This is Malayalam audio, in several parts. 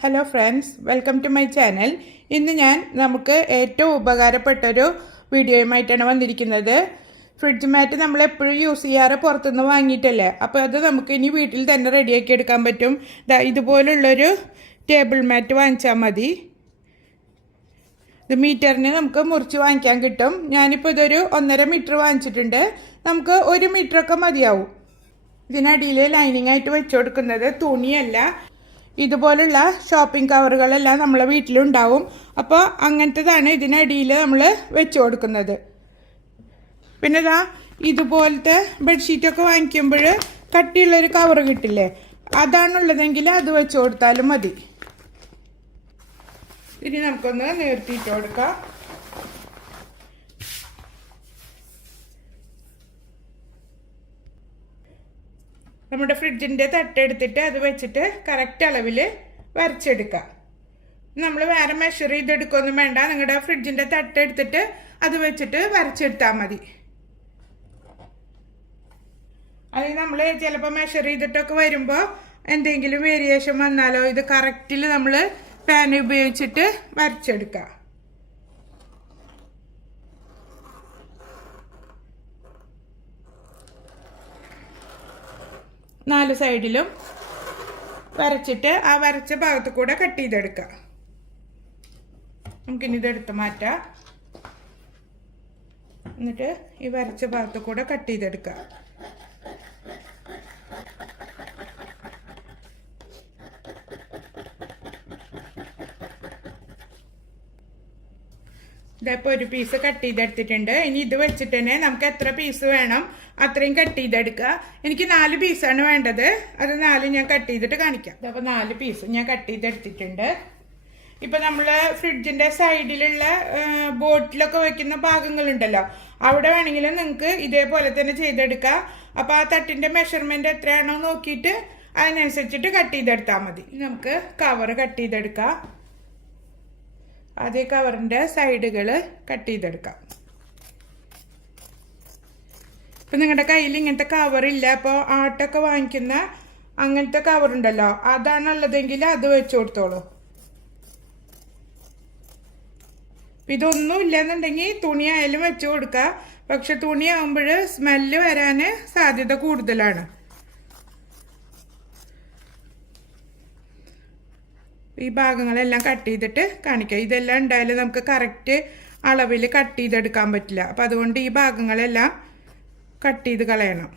Hello friends, welcome to my channel. ഇന്ന് ഞാൻ നമുക്ക് ഏറ്റവും ഉപകാരപ്പെട്ടൊരു വീഡിയോയുമായിട്ടാണ് വന്നിരിക്കുന്നത്. ഫ്രിഡ്ജ് മാറ്റ് നമ്മൾ എപ്പോഴും യൂസ് ചെയ്യാറ് പുറത്തുനിന്ന് വാങ്ങിയിട്ടല്ലേ, അപ്പോൾ അത് നമുക്ക് ഇനി വീട്ടിൽ തന്നെ റെഡിയാക്കി എടുക്കാൻ പറ്റും. ഇതുപോലുള്ളൊരു ടേബിൾ മാറ്റ് വാങ്ങിച്ചാൽ മതി. ഇത് മീറ്ററിന് നമുക്ക് മുറിച്ച് വാങ്ങിക്കാൻ കിട്ടും. ഞാനിപ്പോൾ ഇതൊരു 1.5 മീറ്റർ വാങ്ങിച്ചിട്ടുണ്ട്. നമുക്ക് 1 മീറ്ററൊക്കെ മതിയാവും. ഇതിനടിയിൽ ലൈനിങ് ആയിട്ട് വെച്ച് കൊടുക്കുന്നത് തുണിയല്ല, ഇതുപോലുള്ള ഷോപ്പിംഗ് കവറുകളെല്ലാം നമ്മളെ വീട്ടിലുണ്ടാവും. അപ്പോൾ അങ്ങനത്തേതാണ് ഇതിനടിയിൽ നമ്മൾ വെച്ച് കൊടുക്കുന്നത്. പിന്നെ ഇതുപോലത്തെ ബെഡ്ഷീറ്റൊക്കെ വാങ്ങിക്കുമ്പോൾ കട്ടിയുള്ളൊരു കവർ കിട്ടില്ലേ, അതാണുള്ളതെങ്കിൽ അത് വെച്ച് കൊടുത്താലും മതി. ഇനി നമുക്കൊന്ന് നിർത്തിയിട്ട് കൊടുക്കാം. നമ്മുടെ ഫ്രിഡ്ജിൻ്റെ തട്ടെടുത്തിട്ട് അത് വെച്ചിട്ട് കറക്റ്റ് അളവിൽ വരച്ചെടുക്കുക. നമ്മൾ വേറെ മെഷർ ചെയ്തെടുക്കുകയൊന്നും വേണ്ട, നിങ്ങളുടെ ഫ്രിഡ്ജിൻ്റെ തട്ടെടുത്തിട്ട് അത് വെച്ചിട്ട് വരച്ചെടുത്താൽ മതി. അല്ലെങ്കിൽ നമ്മൾ ചിലപ്പോൾ മെഷർ ചെയ്തിട്ടൊക്കെ വരുമ്പോൾ എന്തെങ്കിലും വേരിയേഷൻ വന്നാലോ, ഇത് കറക്റ്റിൽ നമ്മൾ പാൻ ഉപയോഗിച്ചിട്ട് വരച്ചെടുക്കുക. നാല് സൈഡിലും വരച്ചിട്ട് ആ വരച്ച ഭാഗത്ത് കൂടെ കട്ട് ചെയ്തെടുക്കുക. നമുക്കിനി ഇതെടുത്ത് മാറ്റാം. എന്നിട്ട് ഈ വരച്ച ഭാഗത്ത് കൂടെ കട്ട് ചെയ്തെടുക്കുക. ഇതിപ്പോൾ ഒരു പീസ് കട്ട് ചെയ്തെടുത്തിട്ടുണ്ട്. ഇനി ഇത് വെച്ചിട്ട് തന്നെ നമുക്ക് എത്ര പീസ് വേണം അത്രയും കട്ട് ചെയ്തെടുക്കുക. എനിക്ക് 4 പീസാണ് വേണ്ടത്, അത് 4 ഞാൻ കട്ട് ചെയ്തിട്ട് കാണിക്കാം. അപ്പോൾ 4 പീസ് ഞാൻ കട്ട് ചെയ്തെടുത്തിട്ടുണ്ട്. ഇപ്പം നമ്മൾ ഫ്രിഡ്ജിൻ്റെ സൈഡിലുള്ള ബോട്ടിലൊക്കെ വെക്കുന്ന ഭാഗങ്ങളുണ്ടല്ലോ, അവിടെ വേണമെങ്കിലും നിങ്ങൾക്ക് ഇതേപോലെ തന്നെ ചെയ്തെടുക്കാം. അപ്പോൾ ആ തട്ടിൻ്റെ മെഷർമെൻറ്റ് എത്രയാണോ നോക്കിയിട്ട് അതിനനുസരിച്ചിട്ട് കട്ട് ചെയ്തെടുത്താൽ മതി. നമുക്ക് കവർ കട്ട് ചെയ്തെടുക്കാം. അതേ കവറിൻ്റെ സൈഡുകൾ കട്ട് ചെയ്തെടുക്കാം. ഇപ്പം നിങ്ങളുടെ കയ്യിൽ ഇങ്ങനത്തെ കവറില്ല, അപ്പോൾ ആട്ടൊക്കെ വാങ്ങിക്കുന്ന അങ്ങനത്തെ കവറുണ്ടല്ലോ, അതാണുള്ളതെങ്കിൽ അത് വെച്ച് കൊടുത്തോളൂ. ഇതൊന്നും ഇല്ലെന്നുണ്ടെങ്കിൽ തുണിയായാലും വെച്ച് കൊടുക്കുക. പക്ഷെ തുണിയാകുമ്പോൾ സ്മെല്ല് വരാൻ സാധ്യത കൂടുതലാണ്. ഈ ഭാഗങ്ങളെല്ലാം കട്ട് ചെയ്തിട്ട് കാണിക്കാം. ഇതെല്ലാം ഉണ്ടായാലും നമുക്ക് കറക്റ്റ് അളവിൽ കട്ട് ചെയ്തെടുക്കാൻ പറ്റില്ല. അപ്പം അതുകൊണ്ട് ഈ ഭാഗങ്ങളെല്ലാം കട്ട് ചെയ്ത് കളയണം.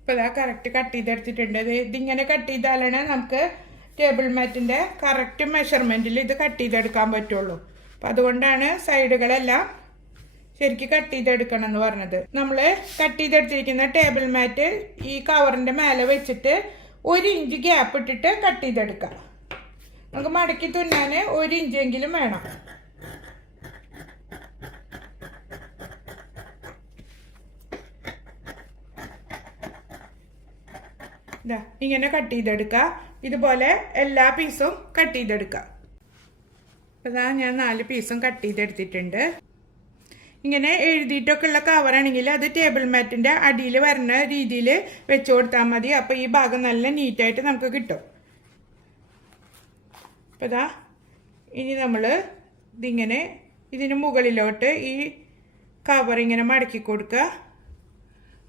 ഇപ്പോൾ ഇതാ കറക്റ്റ് കട്ട് ചെയ്തെടുത്തിട്ടുണ്ട്. ഇതിങ്ങനെ കട്ട് ചെയ്താലാണ് നമുക്ക് ടേബിൾ മാറ്റിൻ്റെ കറക്റ്റ് മെഷർമെൻറ്റിൽ ഇത് കട്ട് ചെയ്തെടുക്കാൻ പറ്റുള്ളൂ. അപ്പം അതുകൊണ്ടാണ് സൈഡുകളെല്ലാം ശരിക്കും കട്ട് ചെയ്തെടുക്കണം എന്ന് പറഞ്ഞത്. നമ്മൾ കട്ട് ചെയ്തെടുത്തിരിക്കുന്ന ടേബിൾ മാറ്റ് ഈ കവറിൻ്റെ മേലെ വെച്ചിട്ട് 1 ഇഞ്ച് ഗ്യാപ്പ് ഇട്ടിട്ട് കട്ട് ചെയ്തെടുക്കാം. നമുക്ക് മടക്കി തുന്നാൻ 1 ഇഞ്ചെങ്കിലും വേണം. ഇതാ ഇങ്ങനെ കട്ട് ചെയ്തെടുക്കുക. ഇതുപോലെ എല്ലാ പീസും കട്ട് ചെയ്തെടുക്കുക. ഇതാ ഞാൻ 4 പീസും കട്ട് ചെയ്തെടുത്തിട്ടുണ്ട്. ഇങ്ങനെ എഴുതിയിട്ടൊക്കെ ഉള്ള കവറാണെങ്കിൽ അത് ടേബിൾ മാറ്റിൻ്റെ അടിയിൽ വരുന്ന രീതിയിൽ വെച്ച് കൊടുത്താൽ മതി. അപ്പോൾ ഈ ഭാഗം നല്ല നീറ്റായിട്ട് നമുക്ക് കിട്ടും. അപ്പോൾ ഇതാ ഇനി നമ്മൾ ഇതിങ്ങനെ ഇതിന് മുകളിലോട്ട് ഈ കവർ ഇങ്ങനെ മടക്കി കൊടുക്കുക.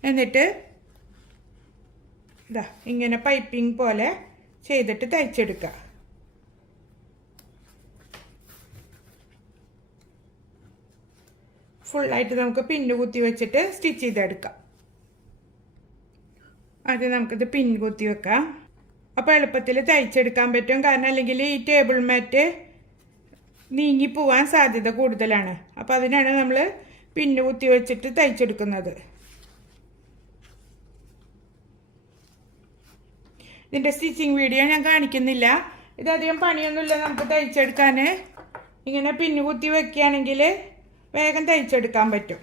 എന്നിട്ട് ഇതാ ഇങ്ങനെ പൈപ്പിംഗ് പോലെ ചെയ്തിട്ട് തയ്ച്ചെടുക്കുക. ഫുള്ളായിട്ട് നമുക്ക് പിന്ന് കുത്തി വെച്ചിട്ട് സ്റ്റിച്ച് ചെയ്തെടുക്കാം. ആദ്യം നമുക്കിത് പിൻ കുത്തി വെക്കാം. അപ്പോൾ എളുപ്പത്തിൽ തയ്ച്ചെടുക്കാൻ പറ്റും. കാരണം അല്ലെങ്കിൽ ഈ ടേബിൾ മാറ്റ് നീങ്ങിപ്പോവാൻ സാധ്യത കൂടുതലാണ്. അപ്പോൾ അതിനാണ് നമ്മൾ പിന്ന് കുത്തി വെച്ചിട്ട് തയ്ച്ചെടുക്കുന്നത്. ഇതിൻ്റെ സ്റ്റിച്ചിങ് വീഡിയോ ഞാൻ കാണിക്കുന്നില്ല. ഇതധികം പണിയൊന്നുമില്ല നമുക്ക് തയ്ച്ചെടുക്കാൻ. ഇങ്ങനെ പിന്ന് കുത്തി വെക്കുകയാണെങ്കിൽ വേഗം തയ്ച്ചെടുക്കാൻ പറ്റും.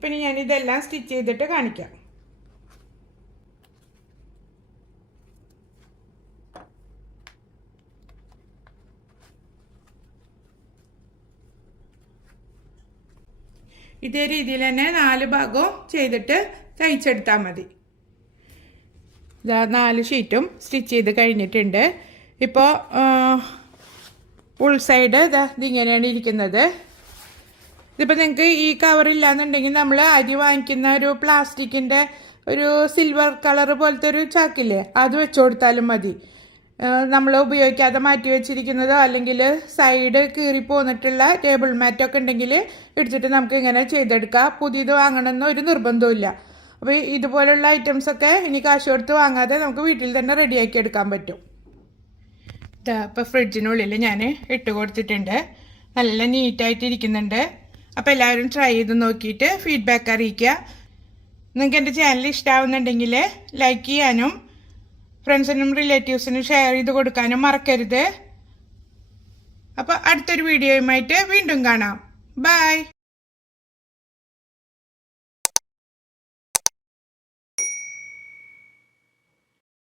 പിന്നെ ഞാനിതെല്ലാം സ്റ്റിച്ച് ചെയ്തിട്ട് കാണിക്കാം. ഇതേ രീതിയിൽ തന്നെ 4 ഭാഗവും ചെയ്തിട്ട് തയ്ച്ചെടുത്താൽ മതി. ഇതാ 4 ഷീറ്റും സ്റ്റിച്ച് ചെയ്ത് കഴിഞ്ഞിട്ടുണ്ട്. ഇപ്പോൾ ഉൾ സൈഡ് ഇതിങ്ങനെയാണ് ഇരിക്കുന്നത്. ഇതിപ്പോൾ നിങ്ങൾക്ക് ഈ കവറില്ലാന്നുണ്ടെങ്കിൽ നമ്മൾ അരി വാങ്ങിക്കുന്ന ഒരു പ്ലാസ്റ്റിക്കിൻ്റെ ഒരു സിൽവർ കളർ പോലത്തെ ഒരു ചാക്കില്ലേ, അത് വെച്ച് കൊടുത്താലും മതി. നമ്മൾ ഉപയോഗിക്കാതെ മാറ്റി വെച്ചിരിക്കുന്നതോ അല്ലെങ്കിൽ സൈഡ് കീറി പോന്നിട്ടുള്ള ടേബിൾ മാറ്റൊക്കെ ഉണ്ടെങ്കിൽ എടുത്തിട്ട് നമുക്ക് ഇങ്ങനെ ചെയ്തെടുക്കാം. പുതിയത് വാങ്ങണമെന്ന് ഒരു നിർബന്ധമില്ല. അപ്പോൾ ഇതുപോലുള്ള ഐറ്റംസൊക്കെ ഇനി കാശ് കൊടുത്ത് വാങ്ങാതെ നമുക്ക് വീട്ടിൽ തന്നെ റെഡിയാക്കി എടുക്കാൻ പറ്റും. ഇപ്പോൾ ഫ്രിഡ്ജിനുള്ളിൽ ഞാൻ ഇട്ട് കൊടുത്തിട്ടുണ്ട്. നല്ല നീറ്റായിട്ട് ഇരിക്കുന്നുണ്ട്. അപ്പോൾ എല്ലാവരും ട്രൈ ചെയ്ത് നോക്കിയിട്ട് ഫീഡ്ബാക്ക് അറിയിക്കുക. നിങ്ങൾക്ക് എൻ്റെ ചാനൽ ഇഷ്ടമാവുന്നുണ്ടെങ്കിൽ ലൈക്ക് ചെയ്യാനും ഫ്രണ്ട്സിനും റിലേറ്റീവ്സിനും ഷെയർ ചെയ്ത് കൊടുക്കാനും മറക്കരുത്. അപ്പോൾ അടുത്തൊരു വീഡിയോയുമായിട്ട് വീണ്ടും കാണാം. ബൈ.